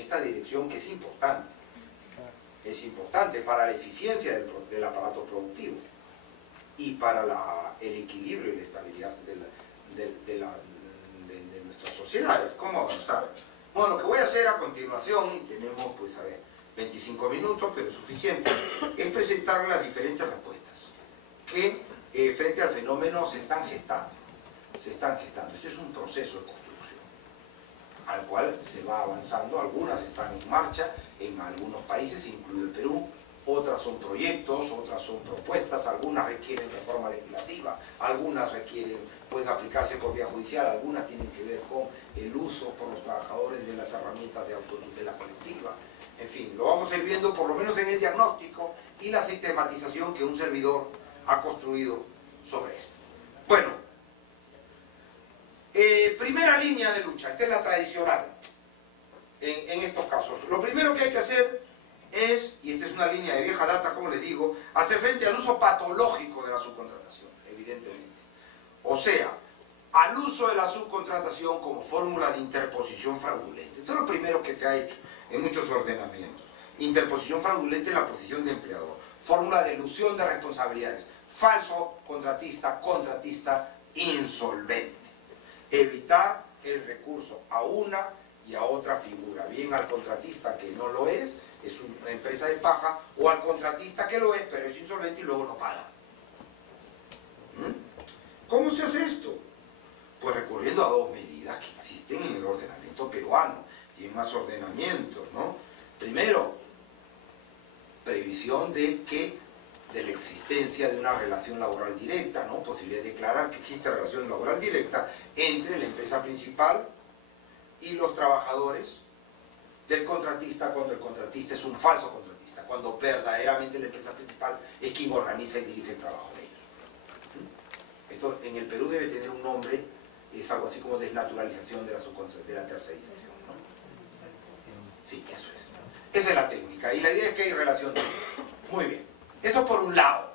esta dirección, que es importante para la eficiencia del aparato productivo y para el equilibrio y la estabilidad de nuestras sociedades. ¿Cómo avanzar? Bueno, lo que voy a hacer a continuación, y tenemos, pues, a ver, 25 minutos, pero es suficiente, es presentar las diferentes respuestas que frente al fenómeno se están gestando. Este es un proceso de construcción al cual se va avanzando. Algunas están en marcha en algunos países, incluido el Perú. Otras son proyectos, otras son propuestas, algunas requieren reforma legislativa, algunas pueden aplicarse por vía judicial, algunas tienen que ver con el uso por los trabajadores de las herramientas de autotutela colectiva. En fin, lo vamos a ir viendo por lo menos en el diagnóstico y la sistematización que un servidor ha construido sobre esto. Bueno, primera línea de lucha, esta es la tradicional en estos casos. Lo primero que hay que hacer es, y esta es una línea de vieja data, como les digo, hacer frente al uso patológico de la subcontratación, evidentemente. O sea, al uso de la subcontratación como fórmula de interposición fraudulenta. Esto es lo primero que se ha hecho en muchos ordenamientos. Interposición fraudulenta en la posición de empleador. Fórmula de elusión de responsabilidades. Falso contratista, contratista insolvente. Evitar el recurso a una y a otra figura, bien al contratista que no lo es una empresa de paja, o al contratista que lo es, pero es insolvente y luego no paga. ¿Cómo se hace esto? Pues recurriendo a dos medidas que existen en el ordenamiento peruano y en más ordenamientos, ¿no? Primero, previsión de la existencia de una relación laboral directa, ¿no? Posibilidad de declarar que existe relación laboral directa entre la empresa principal y los trabajadores del contratista, cuando el contratista es un falso contratista, cuando verdaderamente la empresa principal es quien organiza y dirige el trabajo de ellos. Esto en el Perú debe tener un nombre, es algo así como desnaturalización de la tercerización, ¿no? Sí, eso es. Esa es la técnica, y la idea es que hay relación de ellos. Muy bien, eso por un lado.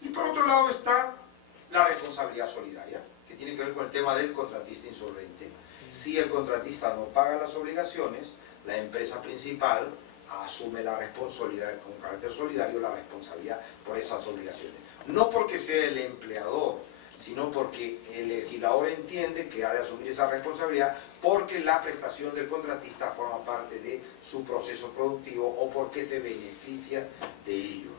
Y por otro lado está la responsabilidad solidaria, que tiene que ver con el tema del contratista insolvente. Si el contratista no paga las obligaciones, la empresa principal asume la responsabilidad, con carácter solidario, la responsabilidad por esas obligaciones. No porque sea el empleador, sino porque el legislador entiende que ha de asumir esa responsabilidad porque la prestación del contratista forma parte de su proceso productivo o porque se beneficia de ello.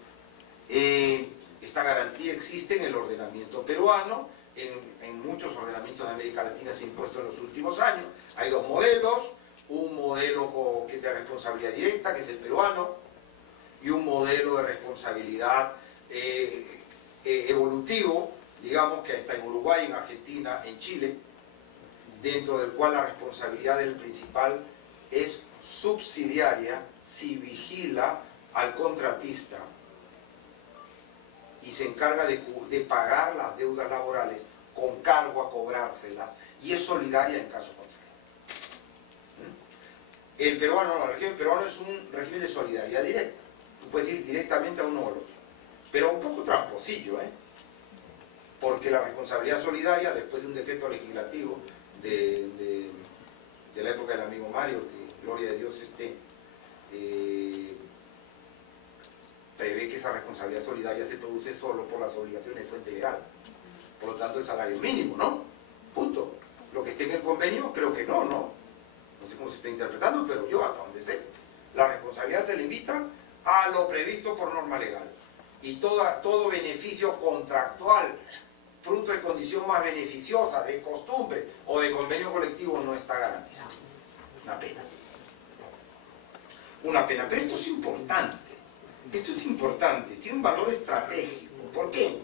Esta garantía existe en el ordenamiento peruano, en muchos ordenamientos de América Latina se ha impuesto en los últimos años. Hay dos modelos. Un modelo que es de responsabilidad directa, que es el peruano, y un modelo de responsabilidad evolutivo, digamos, que está en Uruguay, en Argentina, en Chile, dentro del cual la responsabilidad del principal es subsidiaria si vigila al contratista y se encarga de pagar las deudas laborales con cargo a cobrárselas, y es solidaria en caso contrario. El peruano no, el régimen peruano es un régimen de solidaridad directa. Tú puedes ir directamente a uno o al otro. Pero un poco tramposillo, porque la responsabilidad solidaria, después de un decreto legislativo de la época del amigo Mario, que gloria de Dios prevé que esa responsabilidad solidaria se produce solo por las obligaciones de fuente legal. Por lo tanto, el salario mínimo, ¿no? Punto. Lo que esté en el convenio, creo que no, ¿no? No sé cómo se está interpretando, pero yo hasta donde sé, la responsabilidad se limita a lo previsto por norma legal. Y todo beneficio contractual, fruto de condición más beneficiosa, de costumbre o de convenio colectivo, no está garantizado. Una pena. Una pena. Pero esto es importante. Esto es importante. Tiene un valor estratégico. ¿Por qué?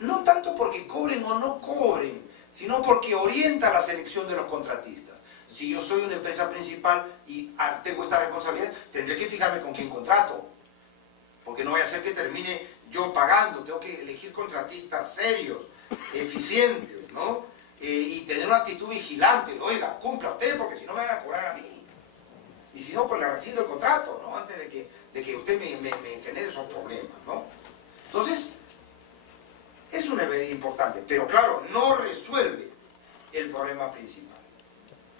No tanto porque cobren o no cobren, sino porque orienta la selección de los contratistas. Si yo soy una empresa principal y tengo esta responsabilidad, tendré que fijarme con quién contrato. Porque no voy a hacer que termine yo pagando. Tengo que elegir contratistas serios, eficientes, ¿no? Y tener una actitud vigilante. Oiga, cumpla usted, porque si no me van a cobrar a mí. Y si no, pues le rescindo el contrato, ¿no? Antes de que usted me genere esos problemas, ¿no? Entonces, es una medida importante. Pero claro, no resuelve el problema principal.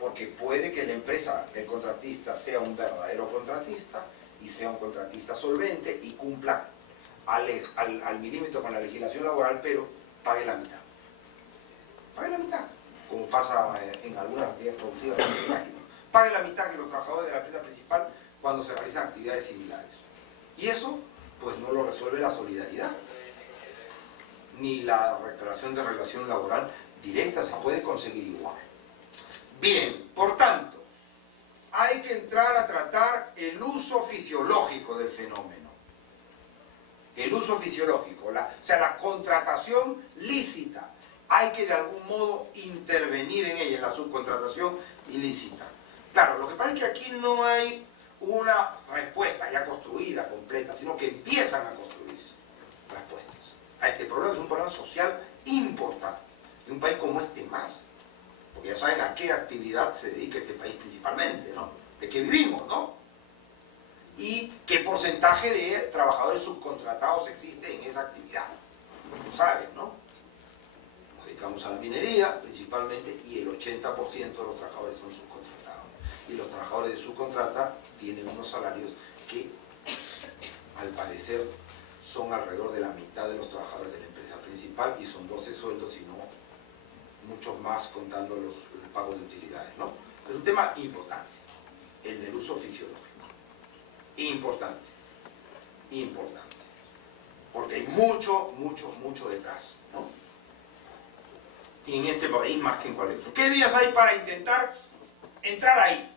porque puede que la empresa, el contratista, sea un verdadero contratista y sea un contratista solvente y cumpla al milímetro con la legislación laboral, pero pague la mitad. Pague la mitad, como pasa en algunas actividades productivas. Pague la mitad que los trabajadores de la empresa principal cuando se realizan actividades similares. Y eso, pues no lo resuelve la solidaridad, ni la declaración de relación laboral directa, se puede conseguir igual. Bien, por tanto, hay que entrar a tratar el uso fisiológico del fenómeno. El uso fisiológico, o sea, la contratación lícita. Hay que de algún modo intervenir en ella, en la subcontratación ilícita. Claro, lo que pasa es que aquí no hay una respuesta ya construida, completa, sino que empiezan a construirse respuestas a este problema. Es un problema social importante, y un país como este más, porque ya saben a qué actividad se dedica este país principalmente, ¿no? De qué vivimos, ¿no? Y qué porcentaje de trabajadores subcontratados existe en esa actividad, lo saben, ¿no? Nos dedicamos a la minería principalmente y el 80% de los trabajadores son subcontratados, y los trabajadores de subcontrata tienen unos salarios que al parecer son alrededor de la mitad de los trabajadores de la empresa principal, y son 12 sueldos y no muchos más contando los pagos de utilidades, ¿no? Es un tema importante, el del uso fisiológico. Importante, importante, porque hay mucho detrás, ¿no? Y en este país más que en cualquier otro. ¿Qué vías hay para intentar entrar ahí?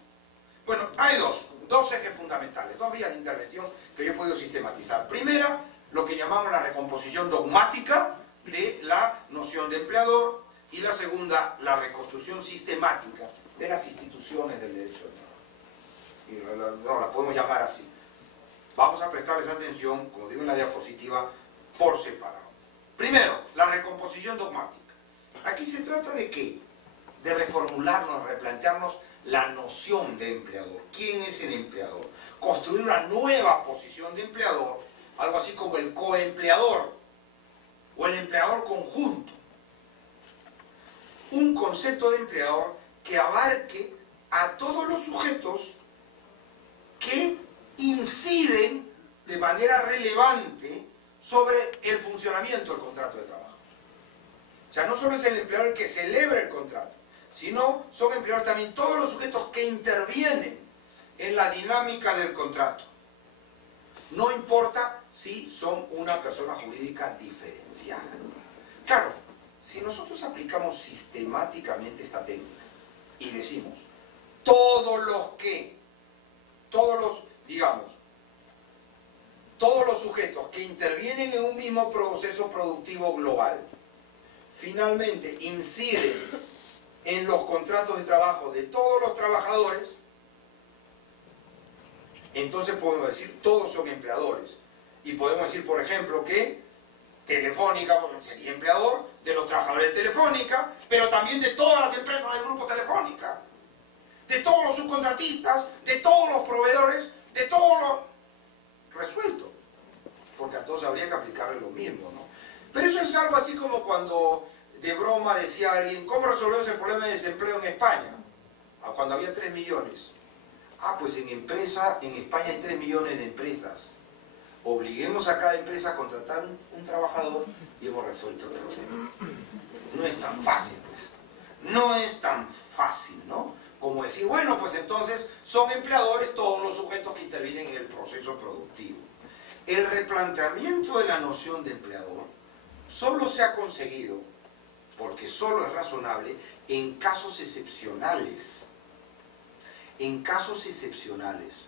Bueno, hay dos ejes fundamentales, dos vías de intervención que yo he podido sistematizar. Primera, lo que llamamos la recomposición dogmática de la noción de empleador, y la segunda, la reconstrucción sistemática de las instituciones del derecho del trabajo. Y no, la podemos llamar así. Vamos a prestarles atención, como digo en la diapositiva, por separado. Primero, la recomposición dogmática. Aquí se trata de ¿qué? De reformularnos, replantearnos la noción de empleador. ¿Quién es el empleador? Construir una nueva posición de empleador, algo así como el coempleador o el empleador conjunto. Un concepto de empleador que abarque a todos los sujetos que inciden de manera relevante sobre el funcionamiento del contrato de trabajo. O sea, no solo es el empleador el que celebra el contrato, sino son empleadores también todos los sujetos que intervienen en la dinámica del contrato. No importa si son una persona jurídica diferenciada. Claro, si nosotros aplicamos sistemáticamente esta técnica y decimos todos los sujetos que intervienen en un mismo proceso productivo global finalmente inciden en los contratos de trabajo de todos los trabajadores, entonces podemos decir todos son empleadores. Y podemos decir, por ejemplo, que Telefónica sería empleador de los trabajadores de Telefónica, pero también de todas las empresas del grupo Telefónica, de todos los subcontratistas, de todos los proveedores, de todos los... Resuelto, porque a todos habría que aplicarle lo mismo, ¿no? Pero eso es algo así como cuando de broma decía alguien, ¿cómo resolvemos el problema de desempleo en España? Cuando había 3 millones. Pues en España hay 3 millones de empresas. Obliguemos a cada empresa a contratar un trabajador y hemos resuelto el problema. No es tan fácil, pues. No es tan fácil, ¿no? Como decir, bueno, pues entonces son empleadores todos los sujetos que intervienen en el proceso productivo. El replanteamiento de la noción de empleador solo se ha conseguido, porque solo es razonable, en casos excepcionales. En casos excepcionales.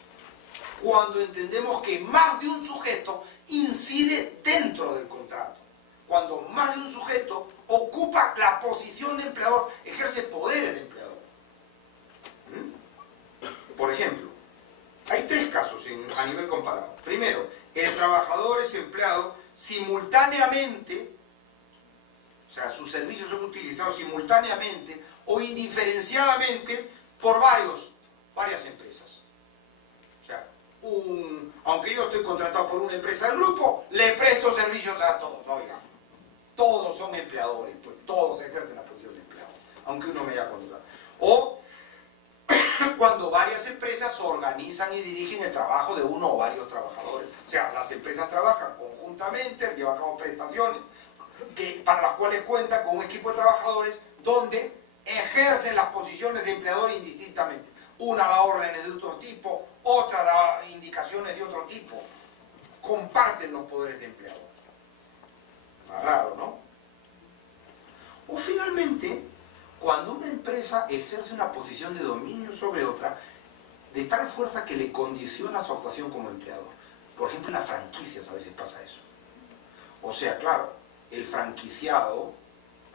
Cuando entendemos que más de un sujeto incide dentro del contrato. Cuando más de un sujeto ocupa la posición de empleador, ejerce poderes de empleador. Por ejemplo, hay 3 casos a nivel comparado. Primero, el trabajador es empleado simultáneamente, o sea, sus servicios son utilizados simultáneamente o indiferenciadamente por varias empresas. O sea, aunque yo estoy contratado por una empresa del grupo, le presto servicios a todos, oiga. Todos son empleadores, pues todos ejercen la posición de empleado, aunque uno me haya contratado. O cuando varias empresas organizan y dirigen el trabajo de uno o varios trabajadores. O sea, las empresas trabajan conjuntamente, llevan a cabo prestaciones para las cuales cuentan con un equipo de trabajadores donde ejercen las posiciones de empleador indistintamente. Una da órdenes de otro tipo, otra da indicaciones de otro tipo. Comparten los poderes de empleador. Más raro, ¿no? O finalmente, cuando una empresa ejerce una posición de dominio sobre otra, de tal fuerza que le condiciona su actuación como empleador. Por ejemplo, en las franquicias a veces pasa eso. O sea, claro, el franquiciado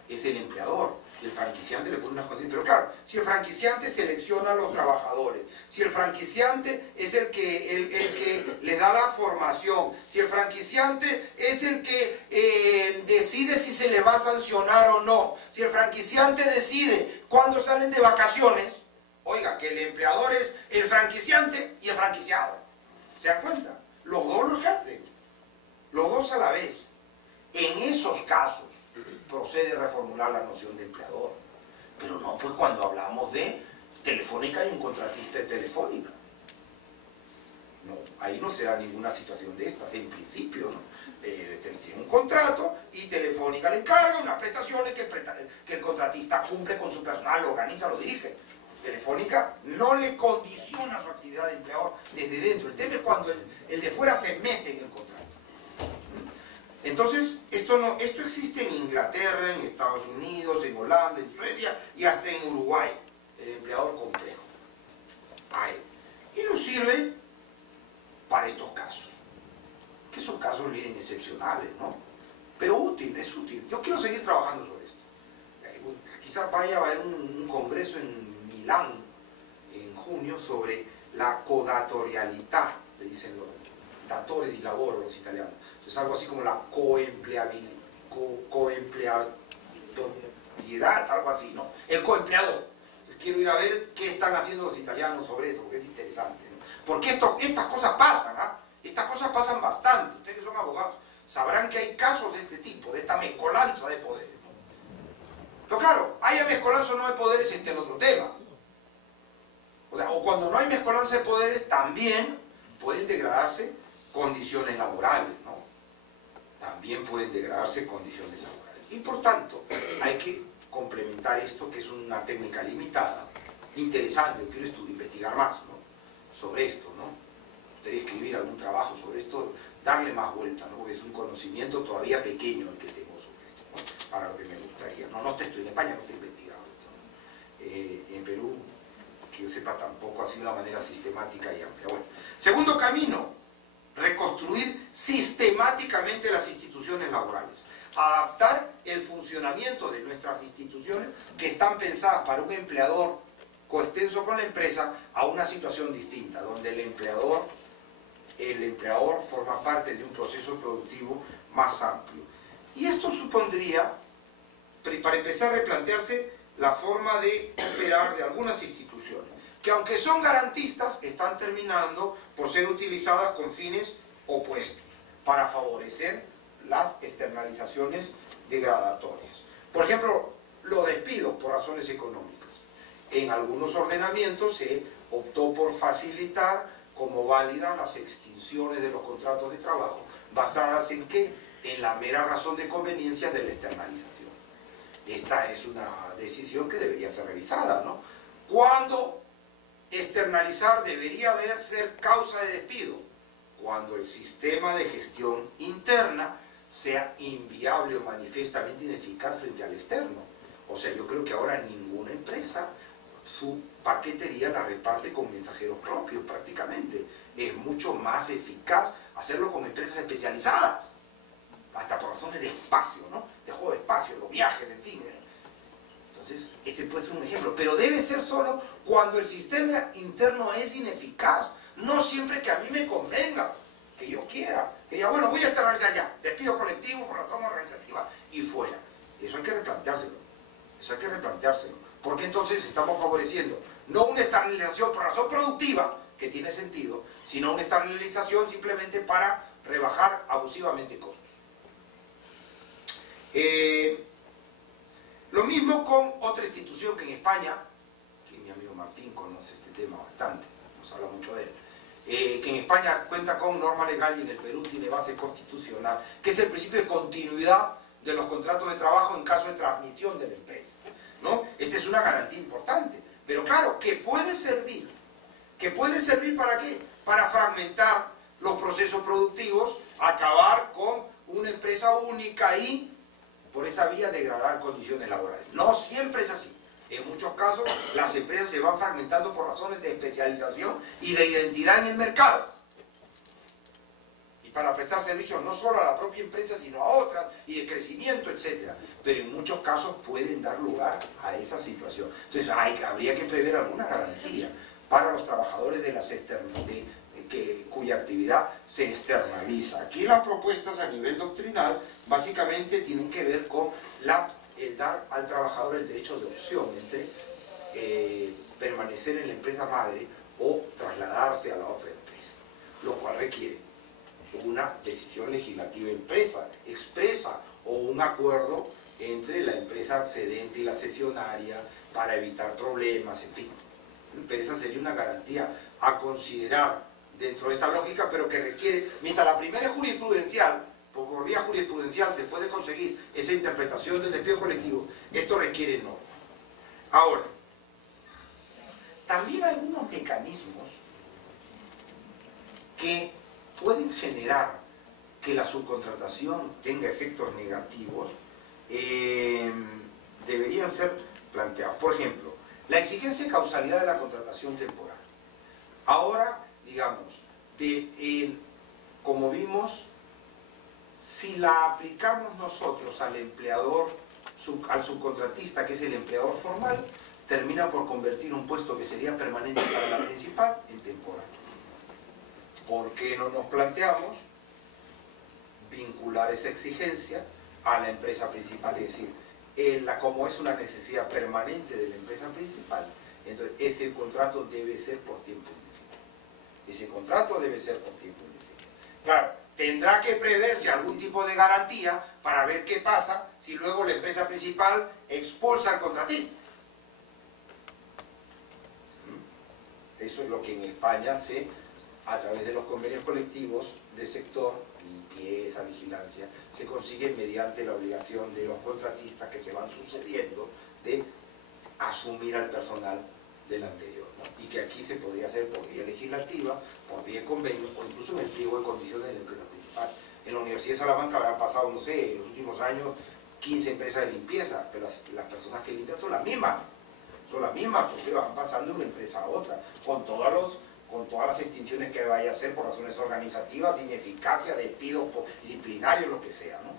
es el empleador, y el franquiciante le pone unas condiciones. Pero claro, si el franquiciante selecciona a los trabajadores, si el franquiciante es el que les da la formación, si el franquiciante es el que decide si se les va a sancionar o no, si el franquiciante decide cuándo salen de vacaciones, oiga, que el empleador es el franquiciante y el franquiciado. ¿Se dan cuenta? Los dos lo ejercen, los dos a la vez. En esos casos procede reformular la noción de empleador. Pero no pues cuando hablamos de Telefónica y un contratista de Telefónica. No, ahí no se da ninguna situación de estas, en principio, ¿no? Tiene un contrato y Telefónica le encarga unas prestaciones que el contratista cumple con su personal, lo organiza, lo dirige. Telefónica no le condiciona su actividad de empleador desde dentro. El tema es cuando el de fuera se mete en el contrato. Entonces, esto existe en Inglaterra, en Estados Unidos, en Holanda, en Suecia y hasta en Uruguay, el empleador complejo. Y nos sirve para estos casos, que son casos, miren, excepcionales, ¿no? Pero útil, es útil. Yo quiero seguir trabajando sobre esto. Quizás vaya a haber un congreso en Milán, en junio, sobre la codatorialità, le dicen los datore di lavoro, los italianos. Es algo así como la coempleabilidad, algo así, ¿no? El coempleador. Quiero ir a ver qué están haciendo los italianos sobre eso, porque es interesante, ¿no? Porque estas cosas pasan, ¿ah? Estas cosas pasan bastante. Ustedes que son abogados sabrán que hay casos de este tipo, de esta mezcolanza de poderes, ¿no? Pero claro, haya mezcolanza o no de poderes, este es el otro tema. O sea, o cuando no hay mezcolanza de poderes, también pueden degradarse condiciones laborales, ¿no? También pueden degradarse condiciones laborales. Y por tanto, hay que complementar esto, que es una técnica limitada, interesante. Yo quiero investigar más, ¿no? Sobre esto, ¿no? Gustaría escribir algún trabajo sobre esto, darle más vuelta, ¿no? Porque es un conocimiento todavía pequeño el que tengo sobre esto, ¿no? Para lo que me gustaría. No estoy en España, no estoy investigado esto, ¿no? En Perú, que yo sepa, tampoco ha sido de una manera sistemática y amplia. Bueno, segundo camino, reconstruir sistemáticamente las instituciones laborales, adaptar el funcionamiento de nuestras instituciones que están pensadas para un empleador coextenso con la empresa a una situación distinta, donde el empleador forma parte de un proceso productivo más amplio. Y esto supondría, para empezar, replantearse la forma de operar de algunas instituciones, que aunque son garantistas, están terminando por ser utilizadas con fines opuestos, para favorecer las externalizaciones degradatorias. Por ejemplo, los despidos por razones económicas. En algunos ordenamientos se optó por facilitar como válidas las extinciones de los contratos de trabajo, basadas en ¿qué? En la mera razón de conveniencia de la externalización. Esta es una decisión que debería ser revisada, ¿no? ¿Cuándo externalizar debería de ser causa de despido? Cuando el sistema de gestión interna sea inviable o manifiestamente ineficaz frente al externo. O sea, yo creo que ahora ninguna empresa su paquetería la reparte con mensajeros propios prácticamente. Es mucho más eficaz hacerlo con empresas especializadas, hasta por razones de espacio, ¿no? De juego de espacio, los viajes, en fin. Entonces, ese puede ser un ejemplo, pero debe ser solo cuando el sistema interno es ineficaz, no siempre que a mí me convenga, que yo quiera, que diga, bueno, voy a externalizar ya, despido colectivo por razón organizativa y fuera. Eso hay que replanteárselo, porque entonces estamos favoreciendo no una externalización por razón productiva, que tiene sentido, sino una externalización simplemente para rebajar abusivamente costos. Lo mismo con otra institución que en España, que mi amigo Martín conoce este tema bastante, nos habla mucho de él. Que en España cuenta con norma legal y en el Perú tiene base constitucional, que es el principio de continuidad de los contratos de trabajo en caso de transmisión de la empresa, ¿no? Esta es una garantía importante, pero claro, que puede servir ¿para qué? Para fragmentar los procesos productivos, acabar con una empresa única y, por esa vía, degradar condiciones laborales. No siempre es así. En muchos casos, las empresas se van fragmentando por razones de especialización y de identidad en el mercado. Y para prestar servicios no solo a la propia empresa, sino a otras, y de crecimiento, etc. Pero en muchos casos pueden dar lugar a esa situación. Entonces, habría que prever alguna garantía para los trabajadores de las cuya actividad se externaliza. Aquí las propuestas a nivel doctrinal básicamente tienen que ver con el dar al trabajador el derecho de opción entre permanecer en la empresa madre o trasladarse a la otra empresa, lo cual requiere una decisión legislativa expresa o un acuerdo entre la empresa cedente y la cesionaria para evitar problemas, en fin. Pero esa sería una garantía a considerar dentro de esta lógica, pero que requiere, mientras la primera es jurisprudencial, por vía jurisprudencial se puede conseguir esa interpretación del despido colectivo, esto requiere norma. Ahora, también hay algunos mecanismos que pueden generar que la subcontratación tenga efectos negativos, deberían ser planteados. Por ejemplo, la exigencia de causalidad de la contratación temporal. Ahora, digamos, como vimos, si la aplicamos nosotros al empleador, al subcontratista, que es el empleador formal, termina por convertir un puesto que sería permanente para la principal en temporal. ¿Por qué no nos planteamos vincular esa exigencia a la empresa principal? Es decir, como es una necesidad permanente de la empresa principal, entonces ese contrato debe ser por tiempo indefinido. Ese contrato debe ser por tiempo indefinido. Claro, tendrá que preverse algún tipo de garantía para ver qué pasa si luego la empresa principal expulsa al contratista. Eso es lo que en España a través de los convenios colectivos de sector, limpieza, vigilancia, se consigue mediante la obligación de los contratistas que se van sucediendo de asumir al personal del anterior, ¿no? Y que aquí se podría hacer por vía legislativa, por vía de convenio o incluso en el pliego de condiciones de la empresa principal. En la Universidad de Salamanca habrán pasado, no sé, en los últimos años 15 empresas de limpieza, pero las personas que limpian son las mismas porque van pasando de una empresa a otra, con todas las extinciones que vaya a hacer por razones organizativas, ineficacia, despidos disciplinarios, lo que sea, ¿no?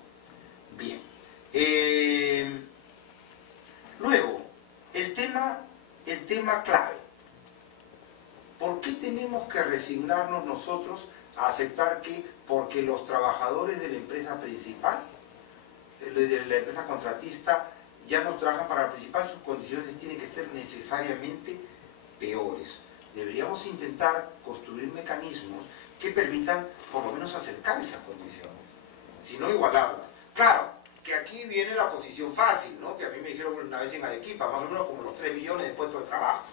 Bien. Luego, el tema clave. ¿Por qué tenemos que resignarnos nosotros a aceptar que, porque los trabajadores de la empresa principal, de la empresa contratista, ya no trabajan para la principal, sus condiciones tienen que ser necesariamente peores? Deberíamos intentar construir mecanismos que permitan por lo menos acercar esas condiciones, si no igualarlas. Claro, que aquí viene la posición fácil, ¿no? Que a mí me dijeron una vez en Arequipa, más o menos como los 3 millones de puestos de trabajo.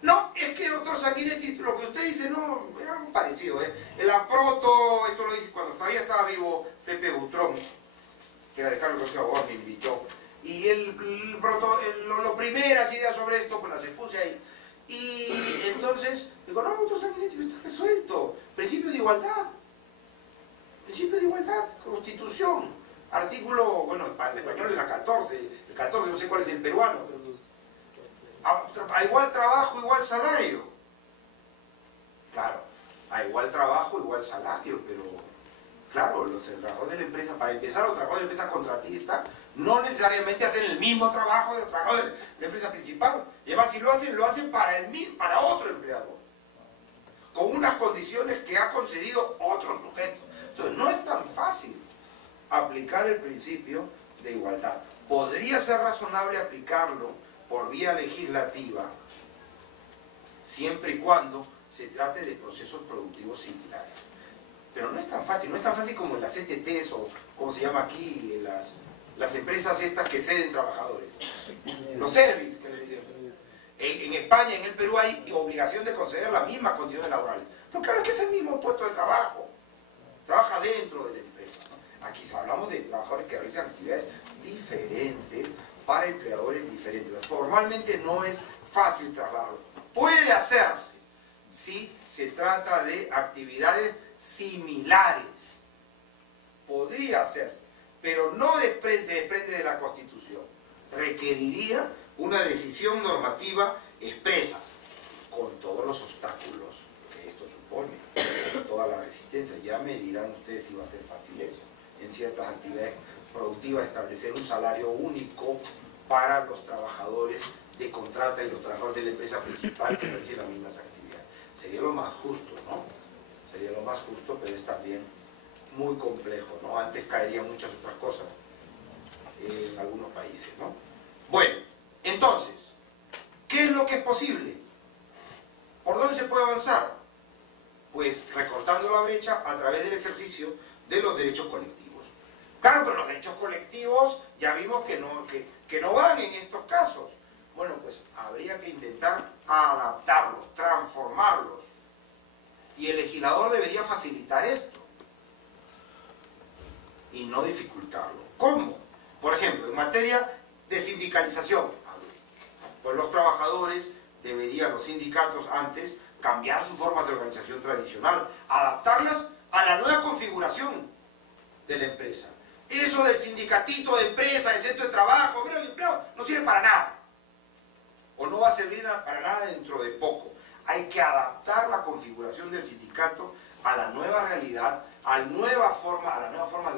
No, es que doctor Sanguinetti, lo que usted dice, no, es algo parecido, ¿eh? El APROTO, esto lo dije cuando todavía estaba vivo Pepe Butrón, que era de Carlos García Abogado, me invitó. Y las primeras ideas sobre esto, pues las expuse ahí. Y entonces, digo, no, doctor Sanguinetti, está resuelto. Principio de igualdad, Constitución, artículo, bueno, el español es la 14, el 14 no sé cuál es el peruano. A igual trabajo, igual salario. Claro, a igual trabajo, igual salario, pero claro, los trabajadores de la empresa, para empezar, los trabajadores de la empresa contratista no necesariamente hacen el mismo trabajo de los trabajadores de la empresa principal. Y además, si lo hacen para otro empleador, con unas condiciones que ha concedido otro sujeto. Entonces, no es tan fácil aplicar el principio de igualdad. Podría ser razonable aplicarlo por vía legislativa, siempre y cuando se trate de procesos productivos similares. Pero no es tan fácil como en las CTTs o como se llama aquí, en las empresas estas que ceden trabajadores. Los service, que le dicen. En España, en el Perú, hay obligación de conceder las mismas condiciones laborales. Pero claro, es que es el mismo puesto de trabajo. Trabaja dentro de la empresa, ¿no? Aquí hablamos de trabajadores que realizan actividades diferentes para empleadores diferentes. Formalmente no es fácil trasladarlo. Puede hacerse si se trata de actividades similares. Podría hacerse, pero no se desprende de la Constitución. Requeriría una decisión normativa expresa, con todos los obstáculos que esto supone, con toda la resistencia. Ya me dirán ustedes si va a ser fácil eso. En ciertas actividades productivas establecer un salario único para los trabajadores de contrata y los trabajadores de la empresa principal que realicen las mismas actividades. Sería lo más justo, ¿no? Sería lo más justo, pero es también muy complejo, ¿no? Antes caerían muchas otras cosas en algunos países, ¿no? Bueno, entonces, ¿qué es lo que es posible? ¿Por dónde se puede avanzar? Pues recortando la brecha a través del ejercicio de los derechos colectivos. Claro, pero los derechos colectivos ya vimos que no van en estos casos. Bueno, pues habría que intentar adaptarlos, transformarlos. Y el legislador debería facilitar esto y no dificultarlo. ¿Cómo? Por ejemplo, en materia de sindicalización, pues los trabajadores deberían, los sindicatos antes, cambiar su forma de organización tradicional, adaptarlas a la nueva configuración de la empresa. Eso del sindicatito de empresa, de centro de trabajo, no sirve para nada. O no va a servir para nada dentro de poco. Hay que adaptar la configuración del sindicato a la nueva realidad, a la nueva forma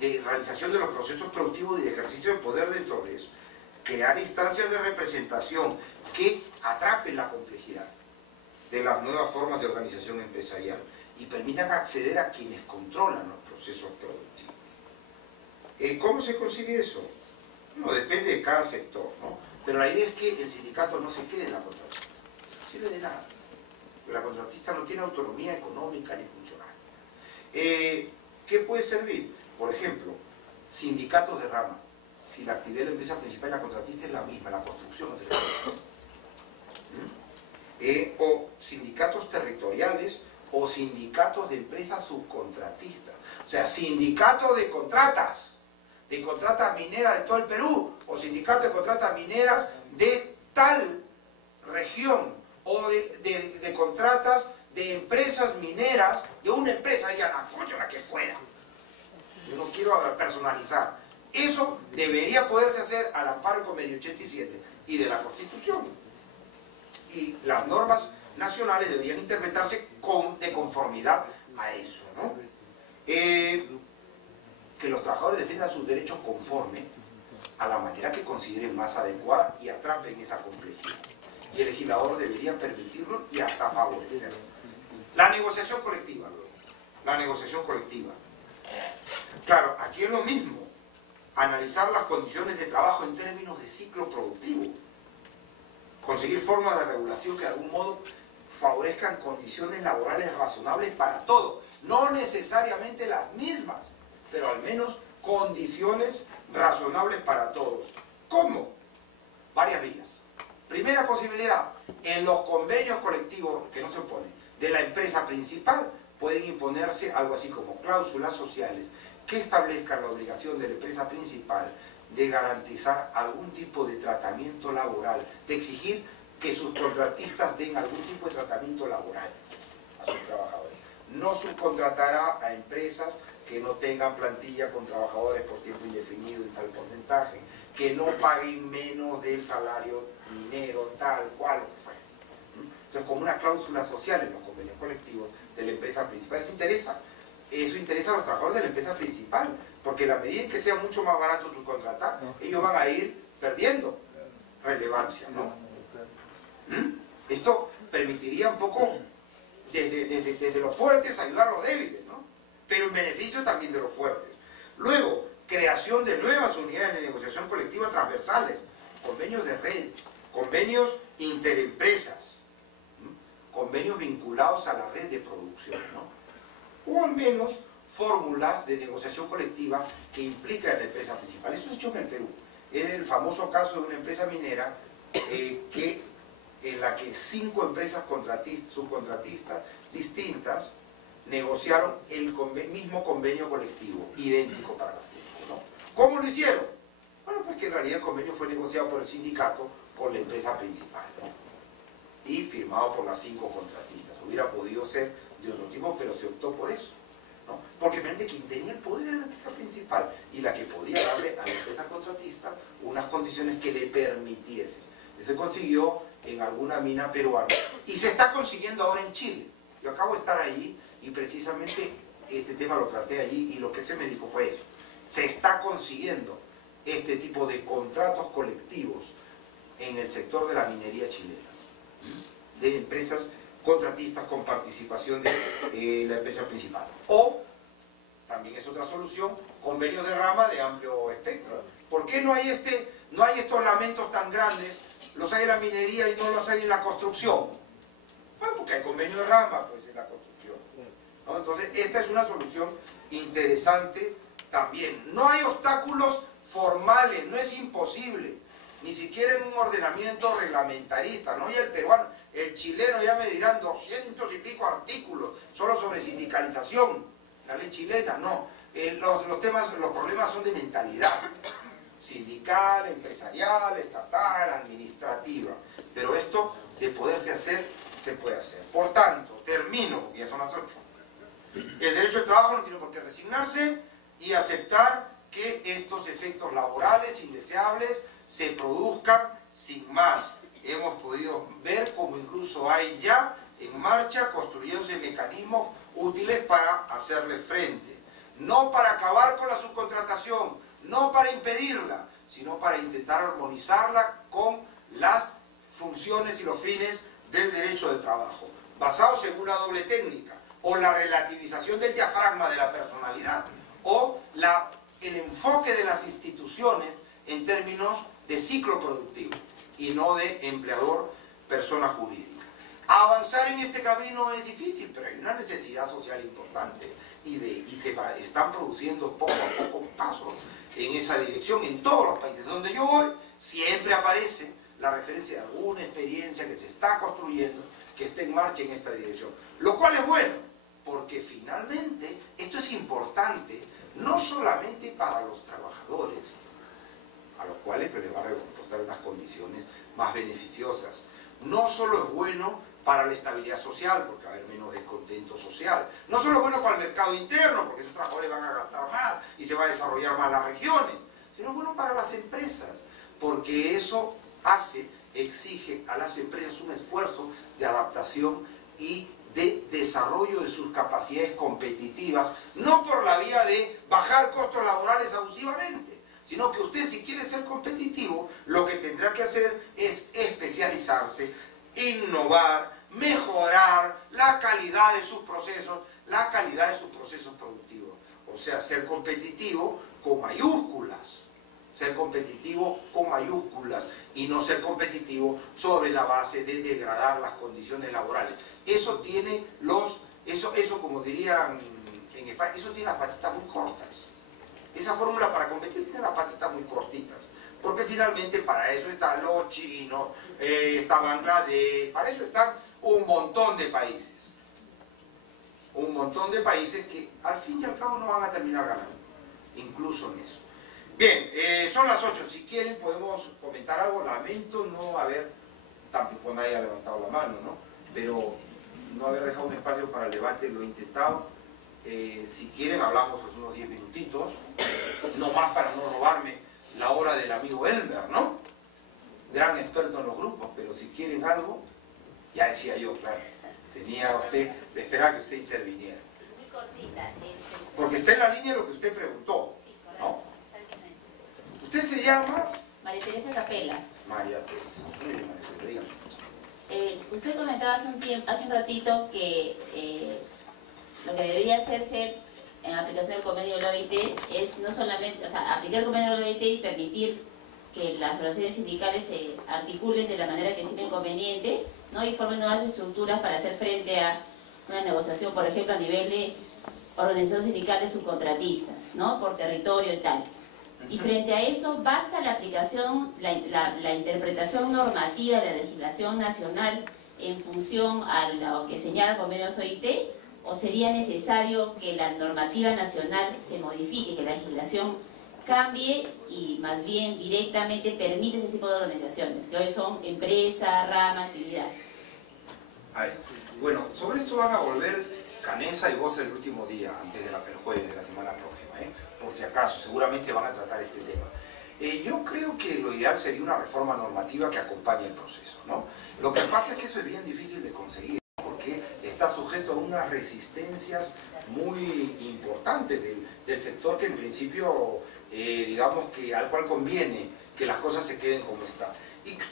de realización de los procesos productivos y de ejercicio de poder dentro de eso. Crear instancias de representación que atrapen la complejidad de las nuevas formas de organización empresarial y permitan acceder a quienes controlan los procesos productivos. ¿Cómo se consigue eso? No, depende de cada sector, ¿no? Pero la idea es que el sindicato no se quede en la contratista. No sirve de nada. La contratista no tiene autonomía económica ni funcional. ¿Qué puede servir? Por ejemplo, sindicatos de ramas. Si la actividad de la empresa principal y la contratista es la misma, la construcción es de la misma. O sindicatos territoriales o sindicatos de empresas subcontratistas. O sea, sindicatos de contratas mineras de todo el Perú, o sindicatos de contratas mineras de tal región, o de contratas de empresas mineras, de una empresa de Yanacocha, la que fuera. Yo no quiero personalizar. Eso debería poderse hacer al amparo del Convenio 87 y de la Constitución. Y las normas nacionales deberían interpretarse de conformidad a eso, ¿no? Que los trabajadores defiendan sus derechos conforme a la manera que consideren más adecuada y atrapen esa complejidad. Y el legislador debería permitirlo y hasta favorecerlo. La negociación colectiva, luego. La negociación colectiva. Claro, aquí es lo mismo. Analizar las condiciones de trabajo en términos de ciclo productivo. Conseguir formas de regulación que de algún modo favorezcan condiciones laborales razonables para todos. No necesariamente las mismas, pero al menos condiciones razonables para todos. ¿Cómo? Varias vías. Primera posibilidad, en los convenios colectivos que no se oponen de la empresa principal pueden imponerse algo así como cláusulas sociales que establezcan la obligación de la empresa principal de garantizar algún tipo de tratamiento laboral, de exigir que sus contratistas den algún tipo de tratamiento laboral a sus trabajadores. No subcontratará a empresas que no tengan plantilla con trabajadores por tiempo indefinido en tal porcentaje, que no paguen menos del salario minero, tal cual, lo que fuera. Entonces, como una cláusula social en los convenios colectivos de la empresa principal, eso interesa a los trabajadores de la empresa principal, porque a la medida en que sea mucho más barato subcontratar, ellos van a ir perdiendo relevancia, ¿no? Esto permitiría un poco, desde los fuertes, ayudar a los débiles, ¿no? Pero en beneficio también de los fuertes. Luego, creación de nuevas unidades de negociación colectiva transversales, convenios de red, convenios interempresas, convenios vinculados a la red de producción, ¿no? O al menos fórmulas de negociación colectiva que implican a la empresa principal. Eso es hecho en el Perú. Es el famoso caso de una empresa minera que en la que 5 empresas subcontratistas distintas negociaron el mismo convenio colectivo, idéntico para las 5, ¿no? ¿Cómo lo hicieron? Bueno, pues que en realidad el convenio fue negociado por el sindicato con la empresa principal, ¿no? Y firmado por las 5 contratistas. Hubiera podido ser de otro tipo, pero se optó por eso, ¿no? Porque frente a quien tenía el poder era la empresa principal y la que podía darle a la empresa contratista unas condiciones que le permitiesen. Se consiguió en alguna mina peruana y se está consiguiendo ahora en Chile. Yo acabo de estar allí y precisamente este tema lo traté allí y lo que se me dijo fue eso. Se está consiguiendo este tipo de contratos colectivos en el sector de la minería chilena, de empresas contratistas con participación de la empresa principal. O, también es otra solución, convenios de rama de amplio espectro. ¿Por qué no hay estos lamentos tan grandes? Los hay en la minería y no los hay en la construcción. Bueno, porque hay convenio de rama, pues, en la construcción, ¿no? Entonces, esta es una solución interesante también. No hay obstáculos formales, no es imposible, ni siquiera en un ordenamiento reglamentarista, ¿no? Y el peruano, el chileno ya me dirán 200 y pico artículos, solo sobre sindicalización, la ley chilena, no. Los problemas son de mentalidad. Sindical, empresarial, estatal, administrativa. Pero esto, de poderse hacer, se puede hacer. Por tanto, termino, ya son las 8. El derecho al trabajo no tiene por qué resignarse y aceptar que estos efectos laborales indeseables se produzcan sin más. Hemos podido ver cómo incluso hay ya en marcha construyéndose mecanismos útiles para hacerle frente. No para acabar con la subcontratación, no para impedirla, sino para intentar armonizarla con las funciones y los fines del derecho del trabajo, basados en una doble técnica, o la relativización del diafragma de la personalidad, o el enfoque de las instituciones en términos de ciclo productivo, y no de empleador-persona jurídica. Avanzar en este camino es difícil, pero hay una necesidad social importante, y se están produciendo poco a poco pasos en esa dirección. En todos los países donde yo voy, siempre aparece la referencia de alguna experiencia que se está construyendo, que está en marcha en esta dirección. Lo cual es bueno, porque finalmente esto es importante, no solamente para los trabajadores, a los cuales les va a reportar unas condiciones más beneficiosas. No solo es bueno para la estabilidad social, porque va a haber menos descontento social. No solo es bueno para el mercado interno, porque esos trabajadores van a gastar más y se va a desarrollar más las regiones, sino es bueno para las empresas, porque eso exige a las empresas un esfuerzo de adaptación y de desarrollo de sus capacidades competitivas, no por la vía de bajar costos laborales abusivamente, sino que usted, si quiere ser competitivo, lo que tendrá que hacer es especializarse, innovar, mejorar la calidad de sus procesos, productivos. O sea, ser competitivo con mayúsculas. Ser competitivo con mayúsculas y no ser competitivo sobre la base de degradar las condiciones laborales. Eso tiene eso como dirían en España, eso tiene las patitas muy cortas. Esa fórmula para competir tiene las patitas muy cortitas. Porque finalmente para eso están los chinos, está Bangladesh, para eso están un montón de países. Un montón de países que al fin y al cabo no van a terminar ganando, incluso en eso. Bien, son las 8, si quieren podemos comentar algo. Lamento no haber, tampoco nadie ha levantado la mano, ¿no? Pero no haber dejado un espacio para el debate, lo he intentado. Si quieren hablamos pues, unos 10 minutitos, no más para no robarme la hora del amigo Elmer, ¿no? Gran experto en los grupos, pero si quieren algo, ya decía yo, claro, tenía usted, esperaba que usted interviniera. Muy cortita. Porque está en la línea de lo que usted preguntó, ¿no? Usted se llama... María Teresa Capella. María Teresa. Muy bien, María Teresa, dígame. Usted comentaba hace un ratito que lo que debería hacerse en aplicación del convenio de la OIT es no solamente, o sea, aplicar el convenio de la OIT y permitir que las organizaciones sindicales se articulen de la manera que estimen conveniente, ¿no? Y formen nuevas estructuras para hacer frente a una negociación, por ejemplo, a nivel de organizaciones sindicales subcontratistas, ¿no? Por territorio y tal. Y frente a eso, ¿basta la aplicación, la interpretación normativa de la legislación nacional en función a lo que señala el convenio OIT? ¿O sería necesario que la normativa nacional se modifique, que la legislación cambie y más bien directamente permite ese tipo de organizaciones, que hoy son empresa, rama, actividad? Bueno, sobre esto van a volver Canessa y vos el último día, antes del jueves de la semana próxima, por si acaso, seguramente van a tratar este tema. Yo creo que lo ideal sería una reforma normativa que acompañe el proceso, ¿no? Lo que pasa es que eso es bien difícil de conseguir, porque está sujeto a unas resistencias muy importantes del sector que en principio, digamos que al cual conviene que las cosas se queden como están.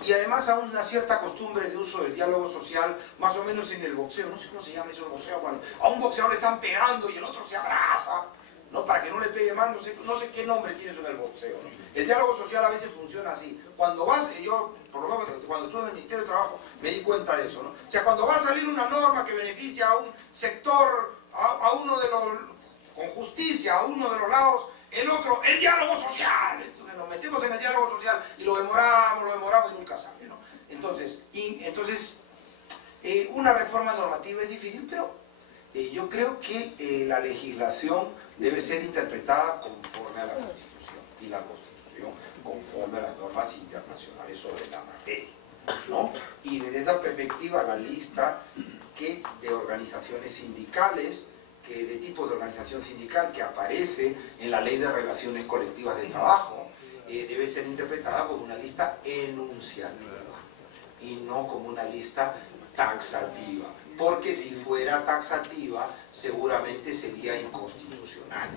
Y además a una cierta costumbre de uso del diálogo social, más o menos en el boxeo, no sé cómo se llama eso el boxeo, cuando a un boxeador le están pegando y el otro se abraza, ¿no? Para que no le pegue más, no sé qué nombre tiene eso en el boxeo, ¿no? El diálogo social a veces funciona así. Cuando vas, yo por lo menos cuando estuve en el Ministerio de Trabajo me di cuenta de eso, ¿no? O sea, cuando va a salir una norma que beneficia a un sector, a uno de los, con justicia, a uno de los lados, el otro, el diálogo social. Entonces nos metemos en el diálogo social y lo demoramos y nunca sale, ¿no? Entonces, una reforma normativa es difícil, pero yo creo que la legislación debe ser interpretada conforme a la Constitución, y la Constitución conforme a las normas internacionales sobre la materia, ¿no? Y desde esa perspectiva la lista de organizaciones sindicales, de tipos de organización sindical que aparece en la Ley de Relaciones Colectivas de Trabajo, debe ser interpretada como una lista enunciativa y no como una lista taxativa, porque si fuera taxativa seguramente sería inconstitucional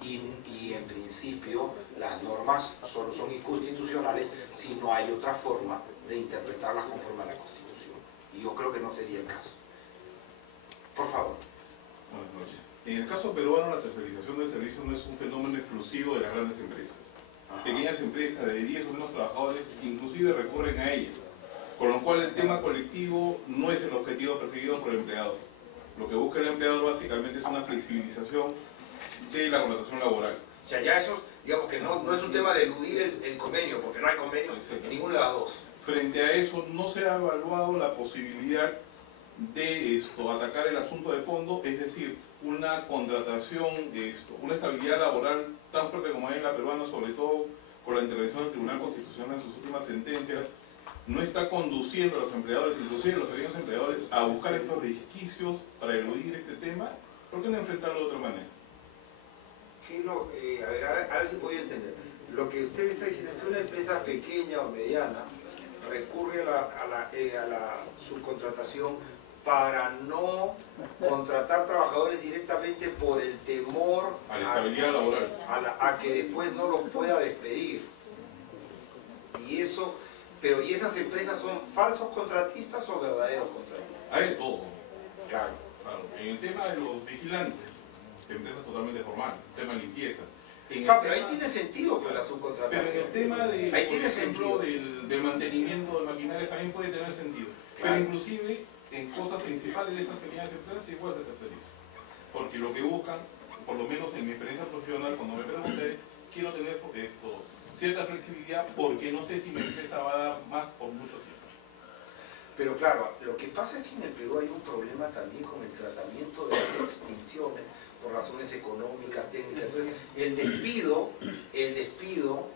y en principio las normas solo son inconstitucionales si no hay otra forma de interpretarlas conforme a la Constitución, y yo creo que no sería el caso. Por favor. Buenas noches. En el caso peruano, la tercerización del servicio no es un fenómeno exclusivo de las grandes empresas. Pequeñas empresas de 10 o menos trabajadores inclusive recurren a ella, con lo cual el tema colectivo no es el objetivo perseguido por el empleador. Lo que busca el empleador básicamente es una flexibilización de la contratación laboral. O sea, ya eso, digamos que no es un tema de eludir el convenio, porque no hay convenio en ninguna de las dos. Frente a eso, no se ha evaluado la posibilidad de atacar el asunto de fondo, es decir, una contratación, una estabilidad laboral tan fuerte como hay en la peruana, sobre todo con la intervención del Tribunal Constitucional en sus últimas sentencias, no está conduciendo a los empleadores, inclusive a los pequeños empleadores, a buscar estos resquicios para eludir este tema. ¿Por qué no enfrentarlo de otra manera? A ver si puedo entender. Lo que usted me está diciendo es que una empresa pequeña o mediana recurre a la subcontratación para no contratar trabajadores directamente por el temor a la estabilidad laboral, a que después no los pueda despedir. Y eso, pero ¿y esas empresas son falsos contratistas o verdaderos contratistas? Hay de todo. Claro. En el tema de los vigilantes, empresas totalmente formales, tema de limpieza. Pero ahí tiene sentido pues, la subcontratación. Pero en el tema de, ahí por tiene ejemplo, sentido. del mantenimiento de maquinaria también puede tener sentido. Claro. Pero inclusive en cosas principales de estas pequeñas empresas igual se terceriza. Porque lo que buscan, por lo menos en mi experiencia profesional, cuando me preguntan es, quiero tener cierta flexibilidad porque no sé si mi empresa va a dar más por mucho tiempo. Pero claro, lo que pasa es que en el Perú hay un problema también con el tratamiento de las extinciones por razones económicas, técnicas. Entonces, el despido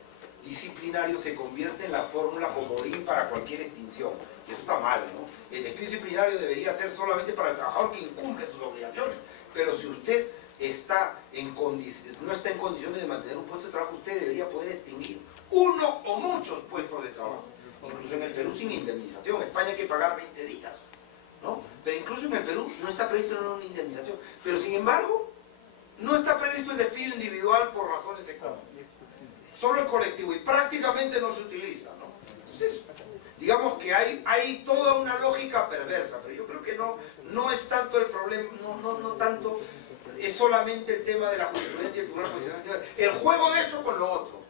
disciplinario se convierte en la fórmula comodín para cualquier extinción. Y eso está mal, ¿no? El despido disciplinario debería ser solamente para el trabajador que incumple sus obligaciones. Pero si usted no está en condiciones de mantener un puesto de trabajo, usted debería poder extinguir uno o muchos puestos de trabajo. Incluso en el Perú sin indemnización. En España hay que pagar 20 días, ¿no? Pero incluso en el Perú no está previsto una indemnización. Pero sin embargo, no está previsto el despido individual por razones económicas. Solo el colectivo. Y prácticamente no se utiliza, ¿no? Entonces, digamos que hay toda una lógica perversa. Pero yo creo que no es tanto el problema, no tanto, es solamente el tema de la jurisprudencia y el Tribunal Constitucional. El juego de eso con lo otro.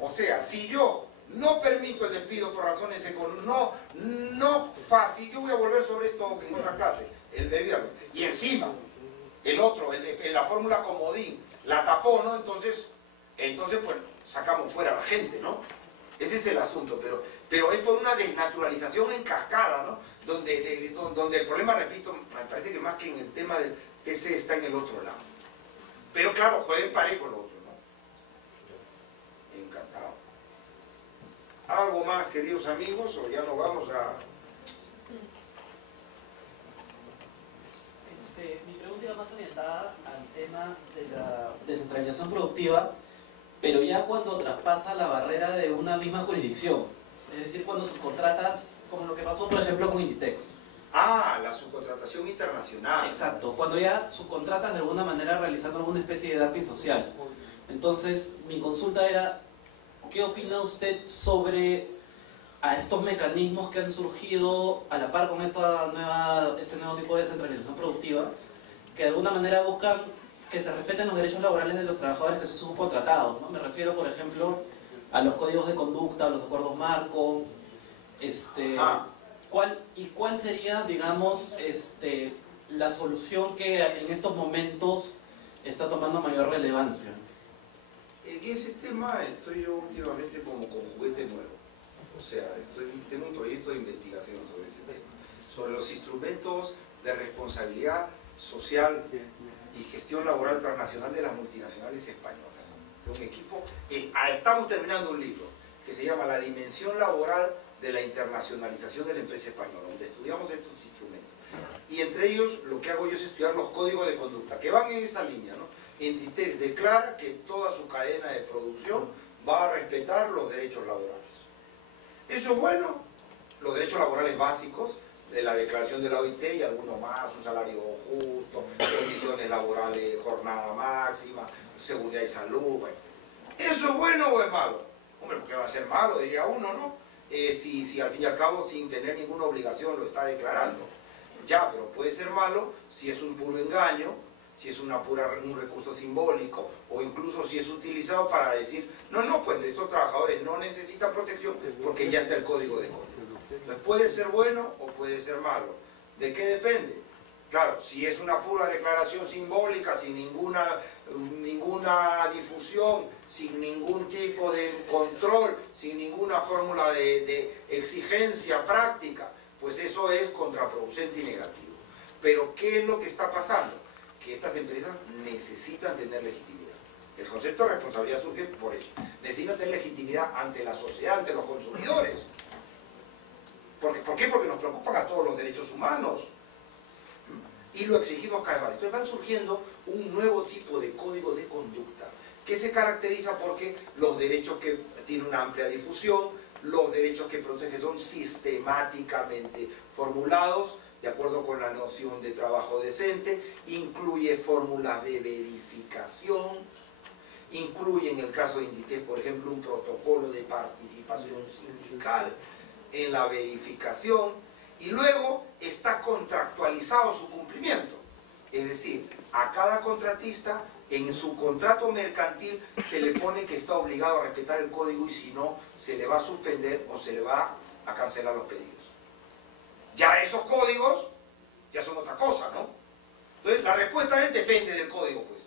O sea, si yo no permito el despido por razones económicas, no fácil, yo voy a volver sobre esto en otra clase, el del viernes. Y encima, el otro, la fórmula comodín, la tapó, ¿no? Entonces pues sacamos fuera a la gente, ¿no? Ese es el asunto, pero es por una desnaturalización en cascada, ¿no? Donde el problema, repito, me parece que más que en el tema del PC está en el otro lado. Pero claro, jueguen pared con lo otro, ¿no? Encantado. ¿Algo más, queridos amigos, o ya nos vamos a...? Mi pregunta iba más orientada al tema de la descentralización productiva, pero ya cuando traspasa la barrera de una misma jurisdicción. Es decir, cuando subcontratas, como lo que pasó, por ejemplo, con Inditex. Ah, la subcontratación internacional. Exacto, cuando ya subcontratas de alguna manera realizando alguna especie de dumping social. Entonces, mi consulta era, ¿qué opina usted sobre a estos mecanismos que han surgido a la par con este nuevo tipo de descentralización productiva, que de alguna manera buscan que se respeten los derechos laborales de los trabajadores que son subcontratados, ¿no? Me refiero, por ejemplo, a los códigos de conducta, a los acuerdos marco, ¿cuál sería, digamos, la solución que en estos momentos está tomando mayor relevancia? En ese tema estoy yo últimamente como con juguete nuevo. O sea, tengo un proyecto de investigación sobre ese tema, sobre los instrumentos de responsabilidad social y gestión laboral transnacional de las multinacionales españolas. De un equipo, estamos terminando un libro que se llama La dimensión laboral de la internacionalización de la empresa española, donde estudiamos estos instrumentos. Y entre ellos lo que hago yo es estudiar los códigos de conducta, que van en esa línea, ¿no? Inditex declara que toda su cadena de producción va a respetar los derechos laborales. Eso es bueno, los derechos laborales básicos de la declaración de la OIT y algunos más, un salario justo, condiciones laborales, jornada máxima, seguridad y salud, bueno. ¿Eso es bueno o es malo? Hombre, porque va a ser malo, diría uno, ¿no? Si al fin y al cabo, sin tener ninguna obligación, lo está declarando. Ya, pero puede ser malo si es un puro engaño, si es un recurso simbólico, o incluso si es utilizado para decir, no, pues estos trabajadores no necesitan protección porque ya está el código de conducta. Entonces puede ser bueno o puede ser malo. ¿De qué depende? Claro, si es una pura declaración simbólica, sin ninguna difusión, sin ningún tipo de control, sin ninguna fórmula de exigencia práctica, pues eso es contraproducente y negativo. Pero ¿qué es lo que está pasando? Que estas empresas necesitan tener legitimidad. El concepto de responsabilidad surge por eso. Necesitan tener legitimidad ante la sociedad, ante los consumidores. ¿Por qué? Porque nos preocupan a todos los derechos humanos. Y lo exigimos cada vez. Entonces van surgiendo un nuevo tipo de código de conducta que se caracteriza porque los derechos que tienen una amplia difusión, los derechos que protegen son sistemáticamente formulados de acuerdo con la noción de trabajo decente, incluye fórmulas de verificación, incluye en el caso de Inditex, por ejemplo, un protocolo de participación sindical en la verificación, y luego está contractualizado su cumplimiento. Es decir, a cada contratista en su contrato mercantil se le pone que está obligado a respetar el código y si no, se le va a suspender o se le va a cancelar los pedidos. Ya esos códigos ya son otra cosa, ¿no? Entonces la respuesta es depende del código, pues.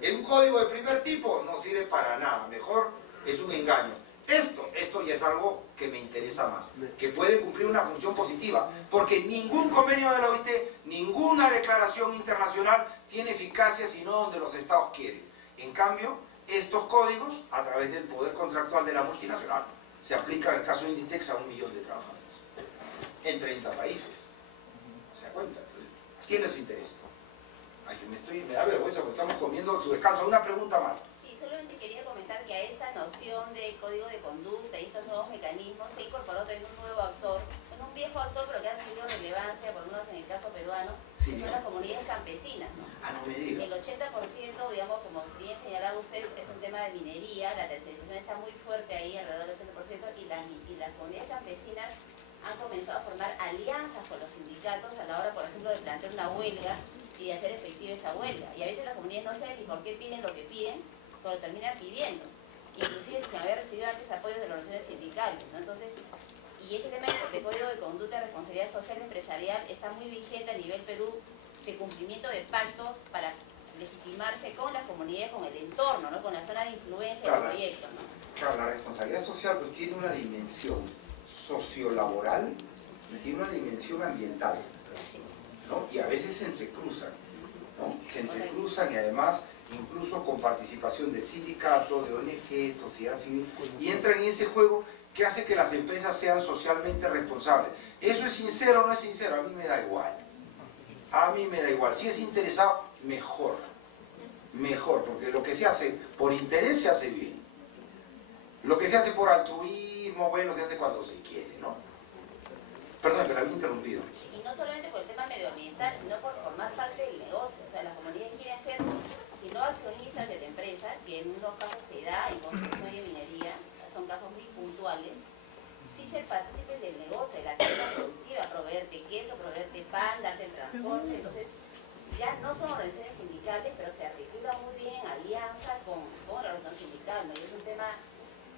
En un código de primer tipo no sirve para nada, mejor es un engaño. Esto ya es algo que me interesa más, que puede cumplir una función positiva, porque ningún convenio de la OIT, ninguna declaración internacional tiene eficacia sino donde los estados quieren. En cambio, estos códigos, a través del poder contractual de la multinacional, se aplican en el caso de Inditex a 1 millón de trabajadores, en 30 países. ¿Se da cuenta? Entonces, ¿quién es su interés? Ay, me da vergüenza porque estamos comiendo su descanso. Una pregunta más. Solamente quería comentar que a esta noción de código de conducta y estos nuevos mecanismos se incorporó también un nuevo actor, un viejo actor pero que ha tenido relevancia, por lo menos en el caso peruano, Sí, que son las comunidades campesinas, ¿no? No me diga. El 80%, digamos, como bien señalaba usted, es un tema de minería, la tercerización está muy fuerte ahí, alrededor del 80%, y las comunidades campesinas han comenzado a formar alianzas con los sindicatos a la hora, por ejemplo, de plantear una huelga y de hacer efectiva esa huelga. Y a veces las comunidades no saben ni por qué piden lo que piden, pero terminan pidiendo, inclusive sin haber recibido antes apoyos de las organizaciones sindicales, ¿no? Entonces, y ese tema de código de conducta de responsabilidad social empresarial está muy vigente a nivel Perú, de cumplimiento de pactos para legitimar relacionarse con las comunidades, con el entorno, ¿no? Con la zona de influencia Claro. del proyecto, ¿no? Claro, la responsabilidad social pues tiene una dimensión sociolaboral y tiene una dimensión ambiental, ¿no? Y a veces se entrecruzan, ¿no? Se entrecruzan y además incluso con participación del sindicato, de ONG, sociedad civil, y entran en ese juego que hace que las empresas sean socialmente responsables. ¿Eso es sincero o no es sincero? A mí me da igual. A mí me da igual. Si es interesado, mejor. Mejor, porque lo que se hace por interés se hace bien. Lo que se hace por altruismo, bueno, se hace cuando se quiere, ¿no? Perdón, que la había interrumpido. Y no solamente por el tema medioambiental, sino por formar parte del negocio. O sea, las comunidades quieren ser, si no accionistas de la empresa, que en unos casos se da en construcción y minería, son casos muy puntuales, sí ser partícipes del negocio, de la actividad productiva, proveerte queso, proveerte pan, darte el transporte. Entonces, ya no son organizaciones sindicales, pero se articulan muy bien en alianza con la organización sindical, ¿no? Y es un tema,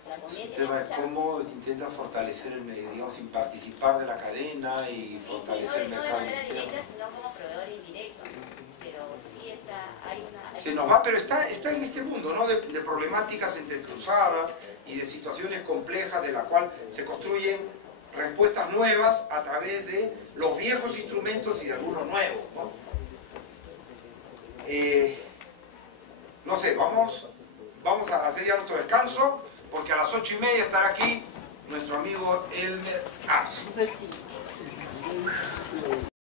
la comunidad El tiene tema es mucha... cómo intenta fortalecer el medio, digamos, sin participar de la cadena y fortalecer el no de mercado manera interno. directa, sino como proveedor indirecto, ¿no? Pero sí hay una... Se nos va, pero está en este mundo, ¿no? De problemáticas entrecruzadas y de situaciones complejas de la cual se construyen respuestas nuevas a través de los viejos instrumentos y de algunos nuevos, ¿no? No sé, vamos a hacer ya nuestro descanso, porque a las 8:30 estará aquí nuestro amigo Elmer Arce.